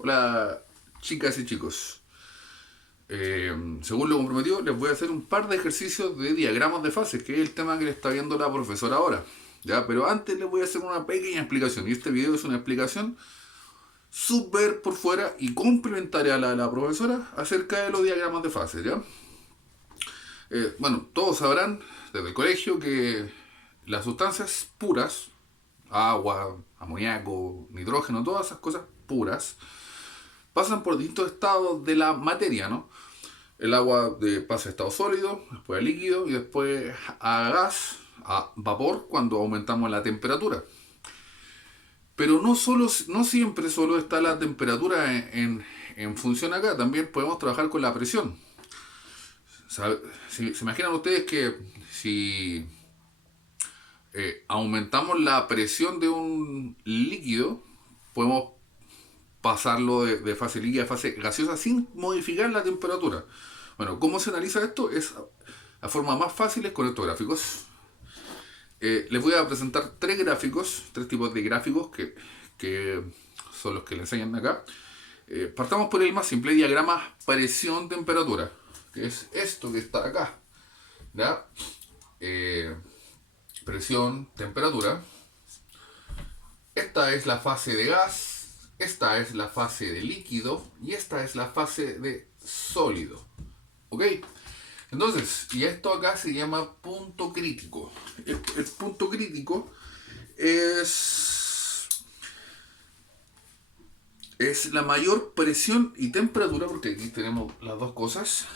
Hola, chicas y chicos. Según lo comprometido, les voy a hacer un par de ejercicios de diagramas de fases, que es el tema que le está viendo la profesora ahora. ¿Ya? Pero antes les voy a hacer una pequeña explicación. Y este video es una explicación súper por fuera y complementaria a la de la profesora acerca de los diagramas de fases. ¿Ya? Bueno, todos sabrán desde el colegio que las sustancias puras, agua, amoníaco, nitrógeno, todas esas cosas puras, pasan por distintos estados de la materia, ¿no? El agua pasa a estado sólido, después a líquido y después a gas, a vapor cuando aumentamos la temperatura. Pero no siempre solo está la temperatura en función acá, también podemos trabajar con la presión. Se imaginan ustedes que si aumentamos la presión de un líquido, podemos pasarlo de fase líquida a fase gaseosa sin modificar la temperatura. Bueno, ¿cómo se analiza esto? La forma más fácil es con estos gráficos. Les voy a presentar tres tipos de gráficos que son los que le enseñan acá. Partamos por el más simple, diagrama presión-temperatura, que es esto que está acá. ¿Ya? Presión, temperatura. Esta es la fase de gas, esta es la fase de líquido y esta es la fase de sólido. ¿Ok? Entonces, y esto acá se llama punto crítico. El punto crítico es, es la mayor presión y temperatura, porque aquí tenemos las dos cosas,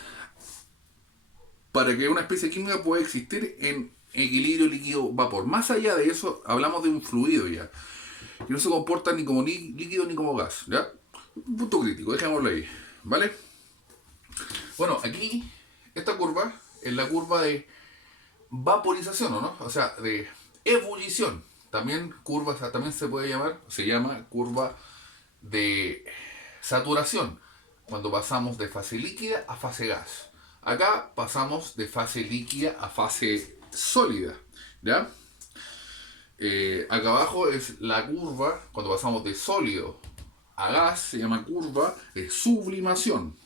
para que una especie química pueda existir en equilibrio líquido-vapor. Más allá de eso, hablamos de un fluido ya, que no se comporta ni como líquido ni como gas. ¿Ya? Punto crítico, dejémoslo ahí. ¿Vale? Bueno, aquí, esta curva es la curva de vaporización, ¿no? O sea, de ebullición. También se llama curva de saturación, cuando pasamos de fase líquida a fase gas. Acá pasamos de fase líquida a fase sólida, ¿ya? Acá abajo es la curva, cuando pasamos de sólido a gas, se llama curva de sublimación.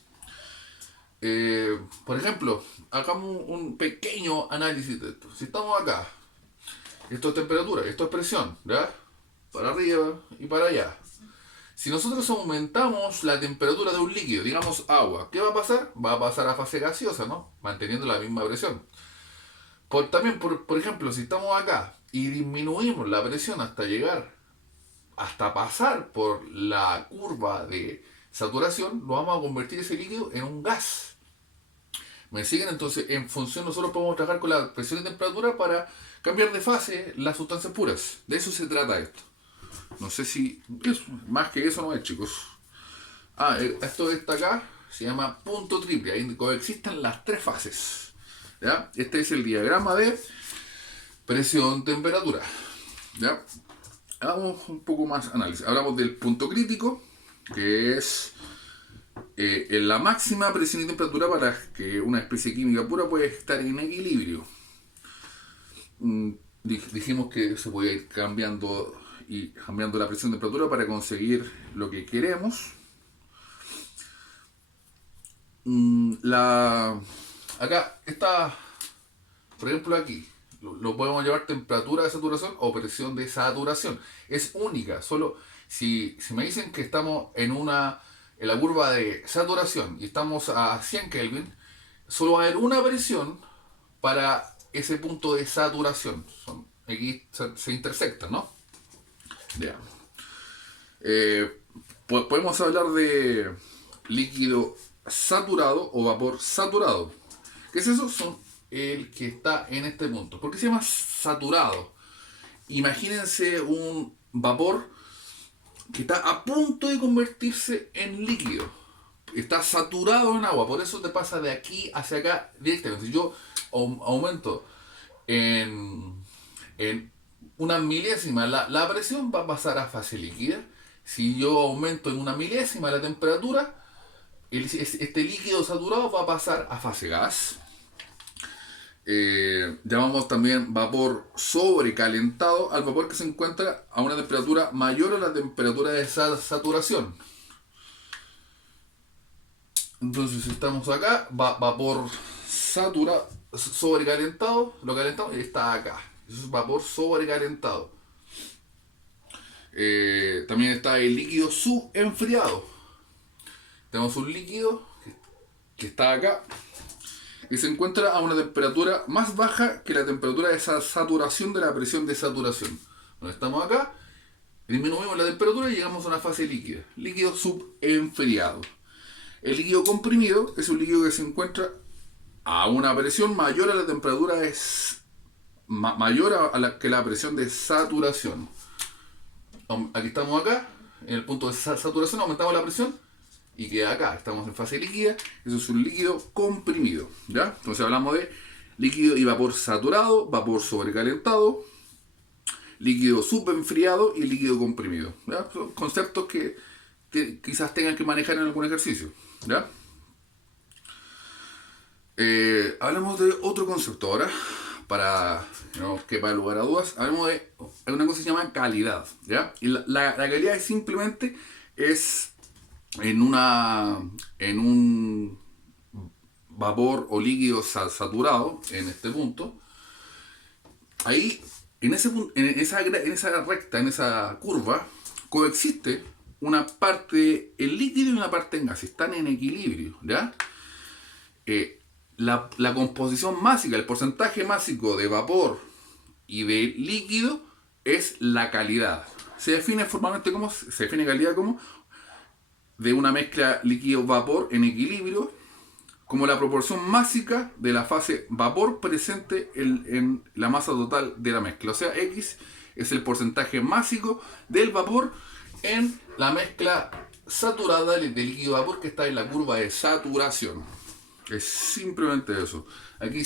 Por ejemplo, hagamos un pequeño análisis de esto. Si estamos acá, esto es temperatura, esto es presión, ¿ya? Para arriba y para allá. Si nosotros aumentamos la temperatura de un líquido, digamos agua, ¿qué va a pasar? Va a pasar a fase gaseosa, ¿no? Manteniendo la misma presión. Por ejemplo, si estamos acá y disminuimos la presión hasta pasar por la curva de saturación, lo vamos a convertir ese líquido en un gas. ¿Me siguen? Entonces, en función, nosotros podemos trabajar con la presión y temperatura para cambiar de fase las sustancias puras. De eso se trata esto. No sé si más que eso no es, chicos. Esto está acá, se llama punto triple. Ahí coexisten las tres fases. ¿Ya? Este es el diagrama de presión-temperatura. ¿Ya? Hagamos un poco más análisis. Hablamos del punto crítico, que es en la máxima presión y temperatura para que una especie química pura pueda estar en equilibrio. Dijimos que se puede ir cambiando la presión y temperatura para conseguir lo que queremos. Acá está, por ejemplo, aquí lo podemos llevar temperatura de saturación o presión de saturación. Es única, solo si me dicen que estamos en la curva de saturación y estamos a 100 Kelvin, solo va a haber una presión para ese punto de saturación. Aquí se intersectan, ¿no? Ya. Podemos hablar de líquido saturado o vapor saturado. ¿Qué es eso? Son el que está en este punto. ¿Por qué se llama saturado? Imagínense un vapor que está a punto de convertirse en líquido. Está saturado en agua, por eso te pasa de aquí hacia acá directamente. Si yo aumento en una milésima la presión, va a pasar a fase líquida. Si yo aumento en una milésima la temperatura, este líquido saturado va a pasar a fase gas. Llamamos también vapor sobrecalentado al vapor que se encuentra a una temperatura mayor a la temperatura de saturación. Entonces si estamos acá, vapor saturado, sobrecalentado, lo calentamos y está acá. Eso es vapor sobrecalentado. También está el líquido subenfriado. Tenemos un líquido que está acá y se encuentra a una temperatura más baja que la temperatura de saturación de la presión de saturación. Bueno, estamos acá, disminuimos la temperatura y llegamos a una fase líquida. Líquido subenfriado. El líquido comprimido es un líquido que se encuentra a una presión mayor a la temperatura mayor que la presión de saturación. Aquí estamos acá, en el punto de saturación aumentamos la presión y queda acá, estamos en fase líquida, eso es un líquido comprimido, ¿ya? Entonces hablamos de líquido y vapor saturado, vapor sobrecalentado, líquido subenfriado y líquido comprimido, ¿ya? Son conceptos que quizás tengan que manejar en algún ejercicio, ¿ya? Hablemos de otro concepto ahora, para que no quepa lugar a dudas. Hablemos de una cosa que se llama calidad, ¿ya? Y la calidad es simplemente es en un vapor o líquido saturado, en este punto, ahí, en esa recta, en esa curva, coexiste una parte en líquido y una parte en gas. Están en equilibrio, ¿ya? La composición másica, el porcentaje másico de vapor y de líquido es la calidad. Se define formalmente como, se define calidad como de una mezcla líquido-vapor en equilibrio, como la proporción másica de la fase vapor presente en la masa total de la mezcla. O sea, X es el porcentaje másico del vapor en la mezcla saturada de líquido-vapor que está en la curva de saturación. Es simplemente eso. Aquí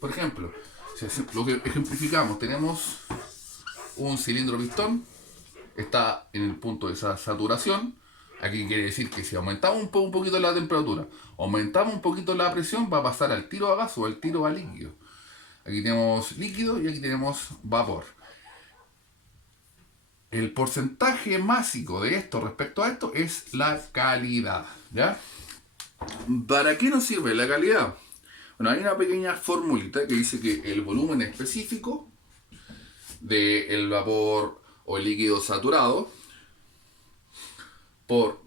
por ejemplo, lo que ejemplificamos, tenemos un cilindro pistón, está en el punto de esa saturación. Aquí quiere decir que si aumentamos un poquito la temperatura, aumentamos un poquito la presión, va a pasar al tiro a gas o al tiro a líquido. Aquí tenemos líquido y aquí tenemos vapor. El porcentaje másico de esto respecto a esto es la calidad, ¿ya? ¿Para qué nos sirve la calidad? Bueno, hay una pequeña formulita que dice que el volumen específico del vapor o el líquido saturado por...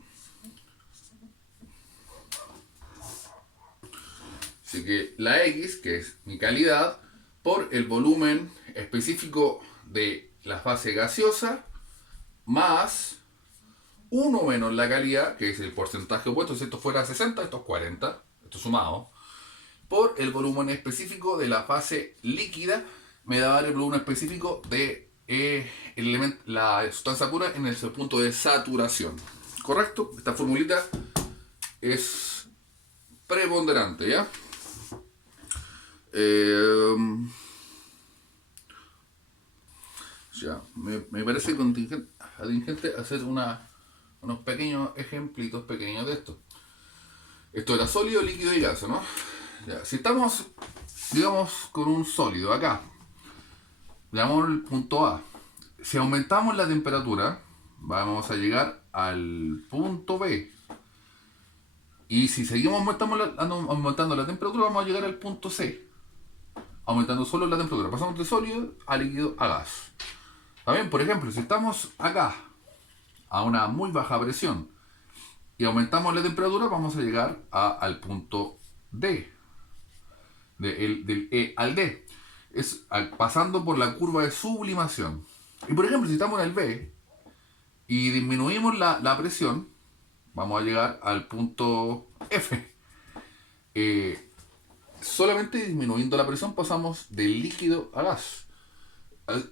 Así que la X, que es mi calidad, por el volumen específico de la fase gaseosa, más 1 menos la calidad, que es el porcentaje opuesto. Si esto fuera 60, esto es 40, esto sumado, por el volumen específico de la fase líquida, me da el volumen específico de la sustancia pura en el punto de saturación. ¿Correcto? Esta formulita es preponderante, ¿ya? Ya, me parece contingente hacer unos pequeños ejemplitos pequeños de esto. Esto era sólido, líquido y gas, ¿no? Ya, si estamos, digamos, con un sólido acá, le damos el punto A. Si aumentamos la temperatura, vamos a llegar al punto B. Y si seguimos aumentando la temperatura, vamos a llegar al punto C. Aumentando solo la temperatura. Pasamos de sólido a líquido a gas. También, por ejemplo, si estamos acá a una muy baja presión y aumentamos la temperatura, vamos a llegar al punto D. Del E al D. Es pasando por la curva de sublimación. Y por ejemplo, si estamos en el B y disminuimos la presión, vamos a llegar al punto F. Solamente disminuyendo la presión pasamos del líquido a gas.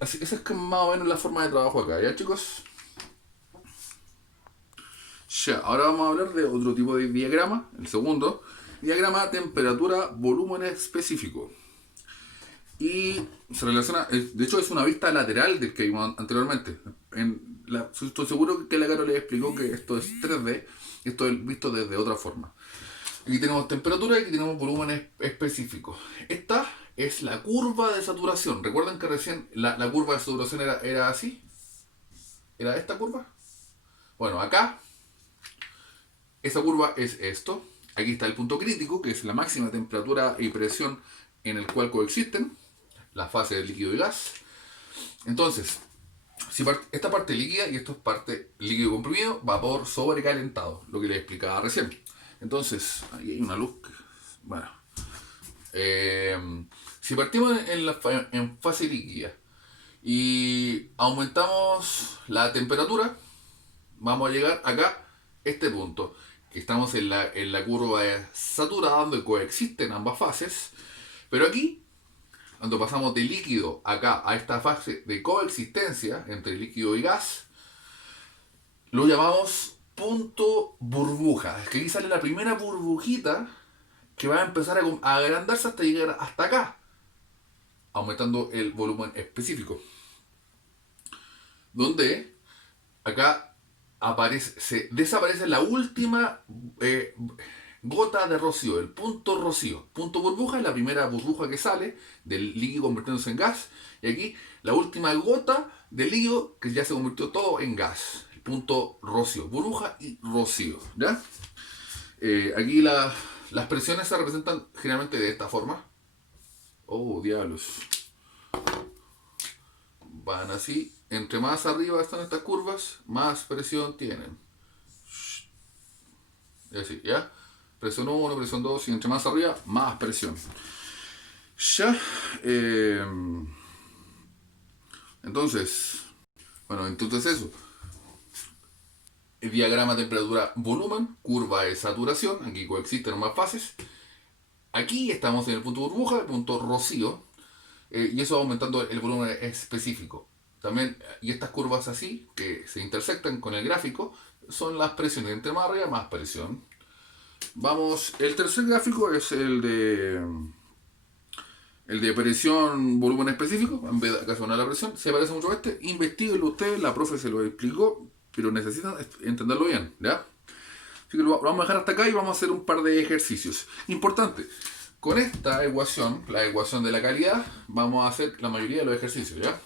Esa es más o menos la forma de trabajo acá, ¿ya, chicos? Ya, ahora vamos a hablar de otro tipo de diagrama, el segundo. Diagrama temperatura-volumen específico. Y se relaciona, de hecho es una vista lateral del que vimos anteriormente. Estoy seguro que la Caro les explicó que esto es 3D, esto es visto desde otra forma. Aquí tenemos temperatura y aquí tenemos volumen específico. Esta es la curva de saturación. ¿Recuerdan que recién la curva de saturación era así? ¿Era esta curva? Bueno, acá esa curva es esto. Aquí está el punto crítico, que es la máxima temperatura y presión en el cual coexisten las fases de líquido y gas. Entonces, si esta parte líquida y esto es parte líquido comprimido, vapor sobrecalentado, lo que les explicaba recién. Entonces, ahí hay una luz. Bueno, si partimos en fase líquida y aumentamos la temperatura, vamos a llegar acá, a este punto, que estamos en la curva saturada donde coexisten ambas fases, pero aquí, cuando pasamos de líquido acá a esta fase de coexistencia entre líquido y gas, lo llamamos punto burbuja. Es que aquí sale la primera burbujita que va a empezar a agrandarse hasta llegar hasta acá, aumentando el volumen específico. Donde acá desaparece la última gota de rocío, el punto rocío. Punto burbuja es la primera burbuja que sale del líquido convirtiéndose en gas. Y aquí la última gota de líquido que ya se convirtió todo en gas. El punto rocío. Burbuja y rocío. ¿Ya? Aquí las presiones se representan generalmente de esta forma. Oh, diablos. Van así. Entre más arriba están estas curvas, más presión tienen. Y así, ¿ya? Presión 1, presión 2, y entre más arriba, más presión. Ya. Entonces, bueno, entonces eso. El diagrama temperatura-volumen, curva de saturación, aquí coexisten ambas fases. Aquí estamos en el punto burbuja, el punto rocío, y eso va aumentando el volumen específico. También, y estas curvas así, que se intersectan con el gráfico, son las presiones. Entre más arriba, más presión. Vamos, el tercer gráfico es el de presión, volumen específico, en vez de acá se pone la presión, se parece mucho a este, investiguenlo ustedes, la profe se lo explicó, pero necesitan entenderlo bien, ¿ya? Así que lo vamos a dejar hasta acá y vamos a hacer un par de ejercicios. Importante, con esta ecuación, la ecuación de la calidad, vamos a hacer la mayoría de los ejercicios, ¿ya?